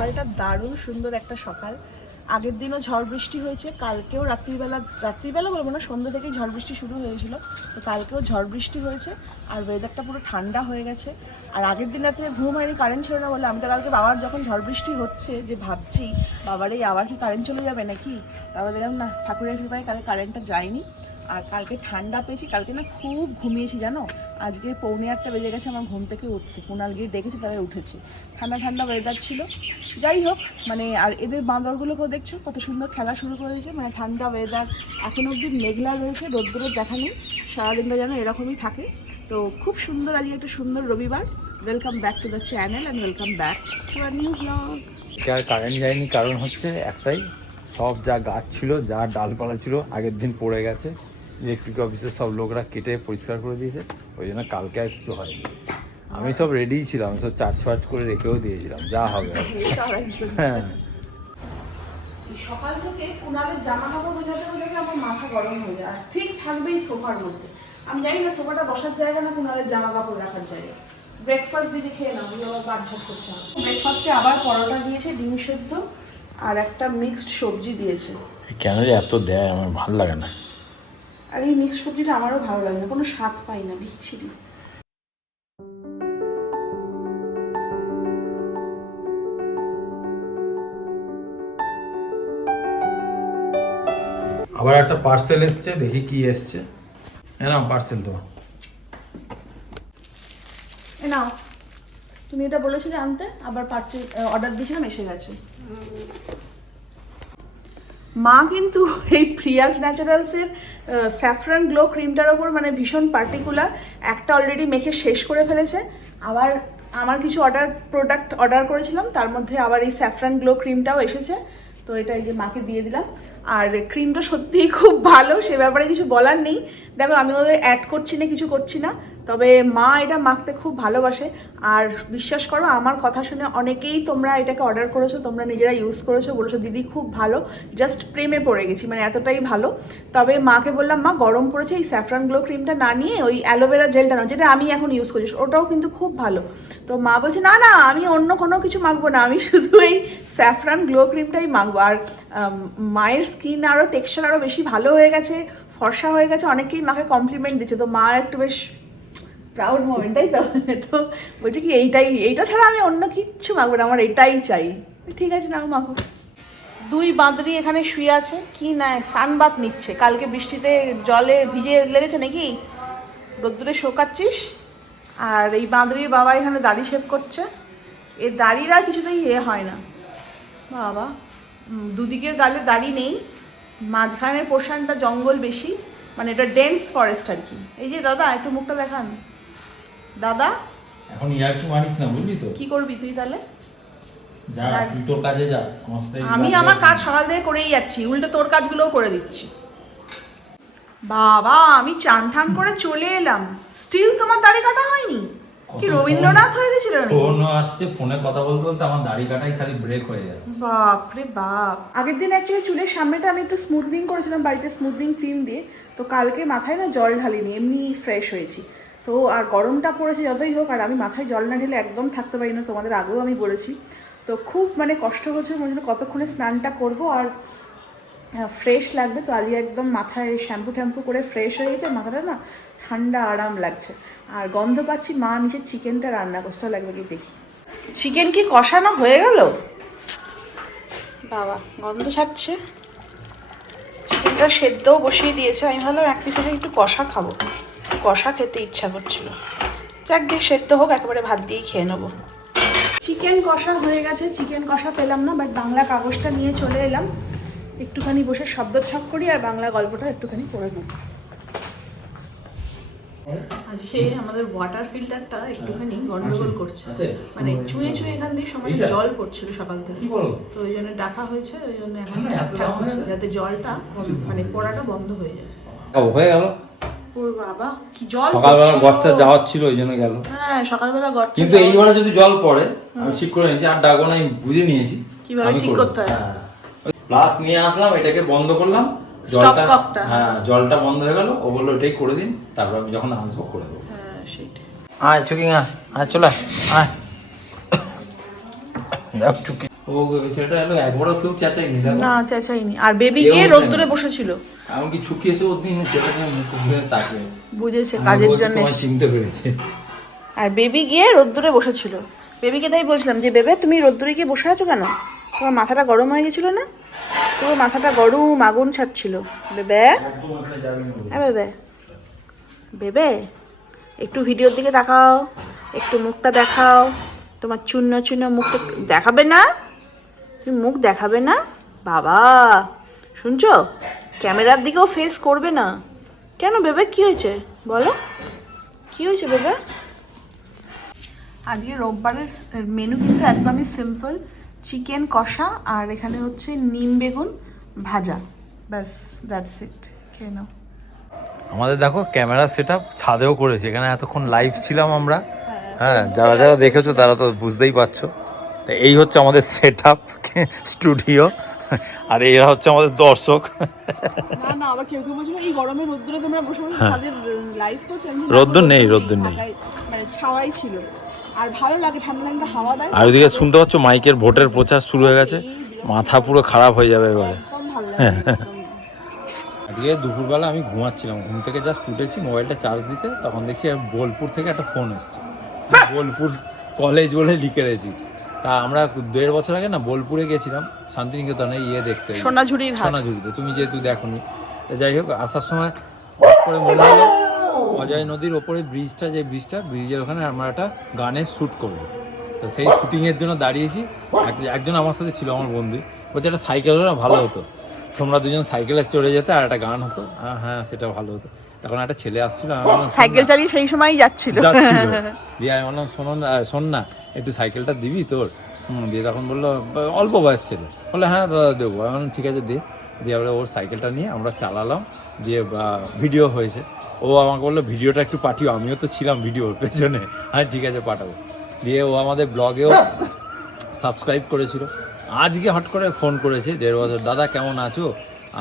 সকালটা দারুণ সুন্দর একটা সকাল। আগের দিনও ঝড় বৃষ্টি হয়েছে, কালকেও রাত্রিবেলা রাত্রিবেলা বলব না, সন্ধ্যা থেকেই ঝড় বৃষ্টি শুরু হয়েছিল। তো কালকেও ঝড় বৃষ্টি হয়েছে আর ওয়েদারটা পুরো ঠান্ডা হয়ে গেছে। আর আগের দিন রাত্রে ঘুম হয়নি কারেন্ট ছিল না বলে আমি তো কালকে বাবার যখন ঝড় বৃষ্টি হচ্ছে যে ভাবছি, বাবার এই আবার কি কারেন্ট চলে যাবে নাকি? তারপর দেখলাম না, ঠাকুরের কৃপায় কালকে কারেন্টটা যায়নি। আর কালকে ঠান্ডা পেয়েছি, কালকে না খুব ঘুমিয়েছি জানো? আজকে পৌনে আটটা বেজে গেছে আমার ঘুম থেকে উঠতে। কুনাল গিয়ে ডেকেছি তবে উঠেছি। ঠান্ডা ঠান্ডা ওয়েদার ছিল। যাই হোক মানে আর এদের বাঁদরগুলোকেও দেখছ, কত সুন্দর খেলা শুরু করে দিয়েছে। মানে ঠান্ডা ওয়েদার এখন অবধি মেঘলা রয়েছে রোদ্দুরের দেখা নেই। সারাদিনটা যেন এরকমই থাকে। তো খুব সুন্দর আজকে একটা সুন্দর রবিবার। Welcome back to the channel and welcome back to our new blog R current যায়নি, কারণ হচ্ছে একটাই, সব যা গাছ ছিল, যা ডালপালা ছিল, আগের দিন পড়ে গেছে। ইলেকট্রিক অফিসের সব লোকরা কেটে পরিষ্কার করে দিয়েছে ওই জন্য কালকে আর কিছু হয়নি। আমি সব রেডি ছিলাম সব চার্জ ফার্জ করে রেখেও দিয়েছিলাম যা হবে হ্যাঁ। সকাল থেকে কুনালের জামা কাপড় বোঝাতে বোঝাতে আমার মাথা গরম হয়ে যায় ঠিক থাকবেই সোফার মধ্যে। আমি জানি না সোফাটা বসার জায়গা না কুনালের জামা কাপড় রাখার জায়গা। ব্রেকফাস্ট দিয়ে খেয়ে নাও আবার বাচ্চা করতে হবে। ব্রেকফাস্টে আবার পরোটা দিয়েছে ডিম সেদ্ধ আর একটা মিক্সড সবজি দিয়েছে। কেন যে এত দেয় আমার ভালো লাগে না। আর এই মিক্সড সবজিটা আমারও ভালো লাগে না কোনো স্বাদ পাই না বিচ্ছিরি। আবার একটা পার্সেল এসছে দেখি কি এসছে। না পার্সেল তো এ নাও। তুমি এটা বলেছিলে আনতে আবার পার্চে অর্ডার দিয়েছিলাম এসে গেছে। মা কিন্তু এই প্রিয়াস ন্যাচারালসের স্যাফরান গ্লো ক্রিমটার ওপর মানে ভীষণ পার্টিকুলার একটা অলরেডি মেখে শেষ করে ফেলেছে। আবার আমার কিছু অর্ডার প্রোডাক্ট অর্ডার করেছিলাম, তার মধ্যে আবার এই স্যাফরান গ্লো ক্রিমটাও এসেছে। তো এটা এই যে মাকে দিয়ে দিলাম। আর ক্রিমটা সত্যিই খুব ভালো, সে ব্যাপারে কিছু বলার নেই। দেখো, আমি ওদের অ্যাড করছি না, কিছু করছি না। তবে মা এটা মাখতে খুব ভালোবাসে। আর বিশ্বাস করো, আমার কথা শুনে অনেকেই তোমরা এটাকে অর্ডার করেছ, তোমরা নিজেরা ইউজ করেছ, বলেছ, দিদি, খুব ভালো। জাস্ট প্রেমে পড়ে গেছি মানে এতটাই ভালো। তবে মাকে বললাম, মা, গরম পড়েছে, এই স্যাফরান গ্লো ক্রিমটা না নিয়ে ওই অ্যালোভেরা জেলটা নাও, যেটা আমি এখন ইউজ করছি ওটাও কিন্তু খুব ভালো। তো মা বলছে, না না, আমি অন্য কোনো কিছু মাখবো না, আমি শুধু এই স্যাফরান গ্লো ক্রিমটাই মাখবো। আর মায়ের স্কিন আরও টেক্সচার আরও বেশি ভালো হয়ে গেছে, ফর্সা হয়ে গেছে, অনেকেই মাকে কমপ্লিমেন্ট দিচ্ছে। তো মা একটু বেশ প্রাউড মোমেন্ট তাই তো? তো বলছে কি, এইটাই, এইটা ছাড়া আমি অন্য কিচ্ছু মাখবো না, আমার এটাই চাই। ঠিক আছে, নাও মাখো। দুই বাঁদরি এখানে শুয়ে আছে, কি না, সানবাত নিচ্ছে। কালকে বৃষ্টিতে জলে ভিজে লেগেছে নাকি? রোদ্দুরে শোকাচ্ছিস? আর এই বাঁদরির বাবা এখানে দাড়ি শেভ করছে। এ দাড়ির আর কিছুতেই এ হয় না। বাবা দুদিকের গালে দাড়ি নেই। মাঝখানের পোর্শনটা জঙ্গল বেশি। মানে এটা ডেন্স ফরেস্ট আর কি। এই যে দাদা, একটু মুখটা দেখান। দাদা? এখন ইয়ার কি মানিস না বুঝলি তো? কি করবি তুই তাহলে? যা তুই তোর কাজে যা আমার সাথে আমি আমার কাজ সকাল থেকে করেই যাচ্ছি উল্টো তোর কাজগুলোও করে দিচ্ছি। বাবা আমি চান ঠান করে চলে এলাম। স্টিল তোমার দাড়ি কাটা হয়নি? কি রবীন্দ্রনাথ হয়ে গেছিল? ফোন আসছে ফোনে কথা বলতে বলতে আমার দাড়ি কাটাই খালি ব্রেক হয়ে যায় বাপরে বাপ। আগের দিন অ্যাকচুয়ালি চুলের সামনেটা আমি একটু স্মুথনিং করেছিলাম বাড়িতে স্মুথনিং ক্রিম দিয়ে। তো কালকে মাথায় না জল ঢালিনি এমনি ফ্রেশ হয়েছি। তো আর গরমটা পড়েছে যতই হোক আর আমি মাথায় জল না ঢেলে একদম থাকতে পারি না তোমাদের আগেও আমি বলেছি। তো খুব মানে কষ্ট হচ্ছে মনে হলো কতক্ষণে স্নানটা করব আর ফ্রেশ লাগবে। তো আজকে একদম মাথায় শ্যাম্পু ট্যাম্পু করে ফ্রেশ হয়ে গেছে মাথাটা না ঠান্ডা আরাম লাগছে। আর গন্ধ পাচ্ছি মা নিচে চিকেনটা রান্না করতে লাগবে কি দেখি। চিকেন কি কষানো হয়ে গেল? বাবা গন্ধ ছাড়ছে। চিকেনটা সেদ্ধও বসিয়ে দিয়েছে আমি ভাবলাম এক পিসে একটু কষা খাব। কষা খেতে ইচ্ছা করছিল। যাক গিয়ে সেদ্ধ হোক একেবারে ভাত দিয়েই খেয়ে নেব। চিকেন কষা হয়ে গেছে চিকেন কষা পেলাম না বাট বাংলা কাগজটা নিয়ে চলে এলাম। একটুখানি বসে শব্দ ছক করি আর বাংলা গল্পটা একটুখানি পড়ে নেব। আজকে আমাদের ওয়াটার ফিল্টারটা একটুখানি গন্ডগোল করছে। মানে চুয়ে চুয়ে এখান দিয়ে সময় জল পড়ছিল সকাল থেকে। তো ওই জন্য ডাকা হয়েছে ওই জন্য এখন হয়ে? যাতে জলটা মানে পড়াটা বন্ধ হয়ে যায়। হয়ে গেল। ওর বাবা কি জল সকালবেলা গচ্চা যাওয়ার ছিল ওই জন্য গেল। হ্যাঁ সকালবেলা গচ্ছা কিন্তু এইবারে যদি জল পড়ে আমি ঠিক করে নিয়েছি আর ডাকবো না আমি বুঝে নিয়েছি। কীভাবে ঠিক করতে হয়? প্লাস নিয়ে আসলাম এটাকে বন্ধ করলাম। জলটা হ্যাঁ জলটা বন্ধ হয়ে গেল। ও বলল এটাই করে দিন তারপর আমি যখন আসব করে দেবো। হ্যাঁ সেইটাই আয় চুকি আয়। আয় চলে আয়। চুকি। ও ছেলেটা এলো একবারও কেউ চেঁচাইনি না চেঁচাইনি আর বেবি গিয়ে। রোদ্দুরে বসেছিল। এমনকি ছুকিয়েছে ওর দিন ছেলেটাকে মুখ ঘুরে তাকিয়ে আছে। বুঝেছে কাজের জন্য তোমায় চিনতে পেরেছে। আর বেবি গিয়ে রোদ্দুরে বসেছিল। বেবিকে তাই বলছিলাম যে বেবে তুমি রোদ্দুরে গিয়ে বসে আছো কেন? তোমার মাথাটা গরম হয়ে গেছিল না? তোমার মাথাটা গরম আগুন ছাড়ছিল। বেবে? হ্যাঁ বেবে। বেবে একটু ভিডিওর দিকে দেখাও একটু মুখটা দেখাও। তোমার চূন্য চূন্য মুখটা দেখাবে না? তুমি মুখ দেখাবে না? বাবা শুনছো? ক্যামেরার দিকেও ফেস করবে না। কেন বেবে কি হয়েছে? বলো। কি হয়েছে বেবে? আজকে রোববারের মেনু কিন্তু একদমই সিম্পল চিকেন কষা আর এখানে হচ্ছে নিম বেগুন ভাজা। ব্যাস দ্যাটস ইট খেয়ে নাও। আমাদের দেখো ক্যামেরা সেট আপ ছাদেও করেছে। এখানে এতক্ষণ লাইভ ছিলাম আমরা। হ্যাঁ যারা যারা দেখেছ তারা তো বুঝতেই পারছ। তা এই হচ্ছে আমাদের সেট আপ স্টুডিও আর এরা হচ্ছে আমাদের দর্শক। না না আবার কেউ কেউ বলছিল এই গরমে রোদ্দুরে তোমরা বসে বসে ছাদের লাইভ করছ। আমি বলছি, না, রোদ্দুর নেই, রোদ্দুর নেই। মানে ছাওয়াই ছিল। আর ভালো লাগে ঠান্ডা ঠান্ডা হাওয়া দেয়। আর ওইদিকে শুনতে পাচ্ছ মাইকের ভোটের প্রচার শুরু হয়ে গেছে। মাথা পুরো খারাপ হয়ে যাবে এবারে। একদম ভালো লাগে একদম। আজকে দুপুরবেলা আমি ঘুমাচ্ছিলাম ঘুম থেকে জাস্ট উঠেছি মোবাইলটা চার্জ দিতে তখন দেখছি বোলপুর থেকে একটা ফোন এসছে। বোলপুর কলেজ বলে লিখে রেখেছি। তা আমরা দেড় বছর আগে না বোলপুরে গেছিলাম শান্তিনিকেতনে ইয়ে দেখতে। সোনাঝুরির সোনাঝুরিতে তুমি যেহেতু দেখোনি। তা যাই হোক আসার সময় করে মনে হলো অজয় নদীর ওপরে ব্রিজটা যে ব্রিজটা ব্রিজের ওখানে আমরা একটা গানের শ্যুট করব। তো সেই শুটিংয়ের জন্য দাঁড়িয়েছি। একজন আমার সাথে ছিল আমার বন্ধু। বলছে একটা সাইকেল হলে ভালো হতো। তোমরা দুজন সাইকেলে চড়ে যেতে আর একটা গান হতো। হ্যাঁ হ্যাঁ সেটা ভালো হতো। তখন একটা ছেলে আসছিল সাইকেল চালিয়ে সেই সময় যাচ্ছিল। যাচ্ছিল। দিয়ে আমি বললাম শোনো শোন না। একটু সাইকেলটা দিবি তোর। হুম দিয়ে তখন বলল অল্প বয়স ছিল। বলল হ্যাঁ দাদা দেবো। আমি বললাম ঠিক আছে দে। দিয়ে আমরা ওর সাইকেলটা নিয়ে আমরা চালালাম। দিয়ে ভিডিও হয়েছে। ও আমাকে বলল ভিডিওটা একটু পাঠিও আমিও তো ছিলাম ভিডিওর পেছনে। হ্যাঁ ঠিক আছে পাঠাবো। দিয়ে ও আমাদের ব্লগেও সাবস্ক্রাইব করেছিল। আজকে হট করে ফোন করেছে দেড় বছর দাদা কেমন আছো?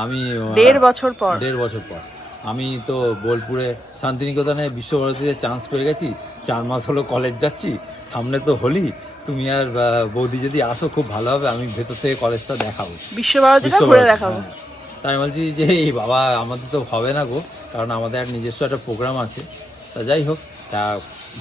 আমি দেড় বছর পর। দেড় বছর পর। আমি তো বোলপুরে শান্তিনিকেতনে বিশ্বভারতীতে চান্স পেয়ে গেছি। চার মাস হলো কলেজ যাচ্ছি। সামনে তো হলি তুমি আর বৌদি যদি আসো খুব ভালো হবে আমি ভেতর থেকে কলেজটা দেখাবো। বিশ্বভারতীটা ঘুরে দেখাবো। হ্যাঁ। তাই বলছি যে এই বাবা আমাদের তো হবে না গো কারণ আমাদের এক নিজস্ব একটা প্রোগ্রাম আছে। তা যাই হোক তা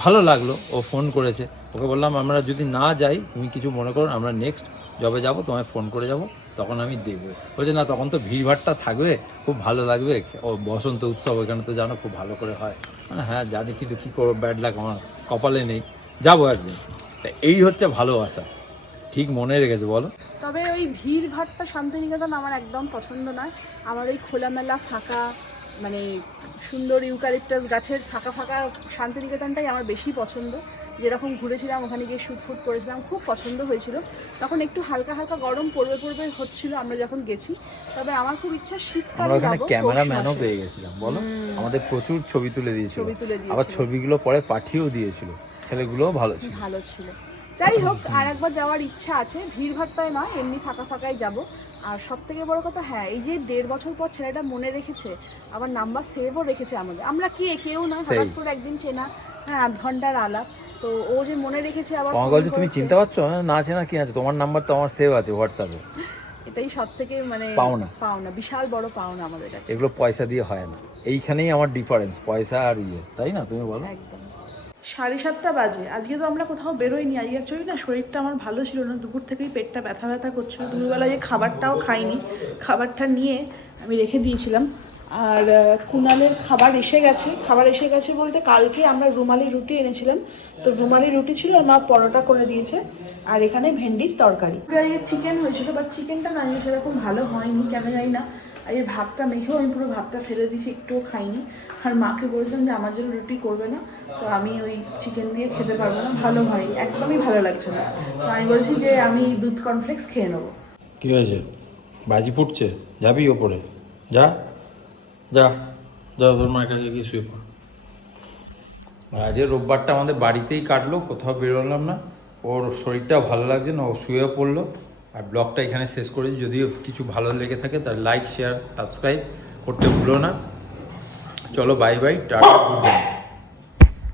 ভালো লাগল ও ফোন করেছে। ওকে বললাম আমরা যদি না যাই তুমি কিছু মনে করো আমরা নেক্সট যবে যাব তোমায় ফোন করে যাব তখন আমি দেবো বলছে না তখন তো ভিড়ভাড়টা থাকবে খুব ভালো লাগবে ও বসন্ত উৎসব ওখানে তো জানো খুব ভালো করে হয়। মানে হ্যাঁ জানি কিন্তু কী করব ব্যাড লাগ আমার কপালে নেই। যাব একদিন। তা এই হচ্ছে ভালোবাসা। ঠিক মনে রেখেছে বলো। তবে ওই ভিড় ভাট্টা শান্তিনিকেতন আমার একদম পছন্দ নয়। আমার ওই খোলামেলা ফাঁকা মানে সুন্দর ইউকালিপটাস গাছের ফাঁকা ফাঁকা শান্তিনিকেতনটাই আমার বেশি পছন্দ। যেরকম ঘুরেছিলাম ওখানে গিয়ে শ্যুট ফুট করেছিলাম খুব পছন্দ হয়েছিল। তখন একটু হালকা হালকা গরম পড়বে পড়বে হচ্ছিল আমরা যখন গেছি। তবে আমার খুব ইচ্ছা শীতকালে আমরা ওখানে ক্যামেরাম্যানও পেয়ে গেছিলাম বলো। আমাদের প্রচুর ছবি তুলে দিয়েছিল। ছবি তুলে আবার ছবিগুলো পরে পাঠিয়েও দিয়েছিল। ছেলেগুলোও ভালো ছিল। ভালো ছিল। যাই হোক আর একবার যাওয়ার ইচ্ছা আছে। ভিড় ভাট্টায় নয় এমনি ফাঁকা ফাঁকায় যাব। আর সব থেকে বড় কথা হ্যাঁ এই যে দেড় বছর পর ছেলেটা মনে রেখেছে আবার নাম্বার সেভও রেখেছে আমাদের আমরা কে? কেউ না হঠাৎ করে একদিন চেনা হ্যাঁ আধ ঘণ্টার আলাপ। তো ও যে মনে রেখেছে আবার আমার বলছে তুমি চিনতে পারছ? হ্যাঁ, না আছে না কি আছে? তোমার নাম্বার তো আমার সেভ আছে হোয়াটসঅ্যাপে এটাই সব থেকে মানে পাওনা। পাওনা বিশাল বড় পাওনা আমাদের কাছে। এগুলো পয়সা দিয়ে হয় না। এইখানেই আমার ডিফারেন্স পয়সা আর ইয়ে তাই না? তুমি বলো। একদম। সাড়ে সাতটা বাজে। আজকে তো আমরা কোথাও বেরোইনি। আজকে অ্যাকচুয়ালি না শরীরটা আমার ভালো ছিল না। দুপুর থেকেই পেটটা ব্যথা ব্যথা করছিল। দুপুরবেলা যে খাবারটাও খাইনি। খাবারটা নিয়ে আমি রেখে দিয়েছিলাম। আর কুনালের খাবার এসে গেছে। খাবার এসে গেছে বলতে কালকে আমরা রুমালি রুটি এনেছিলাম। তো রুমালি রুটি ছিল আর মা পরোটা করে দিয়েছে। আর এখানে ভেন্ডির তরকারি। চিকেন হয়েছিল বাট চিকেনটা না আমি সেরকম ভালো হয়নি, কেন জানি না। আর এই ভাতটা, মেখেও আমি পুরো ভাতটা ফেলে দিয়েছি, একটুও খাইনি। আর মাকে বলছিলাম যে আমার জন্য রুটি করবে না। তো আমি ওই চিকেন দিয়ে খেতে পারব না। ভালো হয়নি একদমই ভালো লাগছে না। তো আমি বলছি যে আমি দুধ কর্নফ্লেক্স খেয়ে নেব। কি হয়েছে? বাজি ফুটছে? যাবি ওপরে? যা। যা। যা তোর মায়ের কাছে গিয়ে শুয়ে পড়। আজকে রোববারটা আমাদের বাড়িতেই কাটলো কোথাও বেরোলাম না। ওর শরীরটা ভালো লাগছে না ও শুয়ে পড়ল। আর ব্লগটা এখানে শেষ করেছি। যদিও কিছু ভালো লেগে থাকে তার লাইক শেয়ার সাবস্ক্রাইব করতে ভুলো না। চলো bye bye tata good night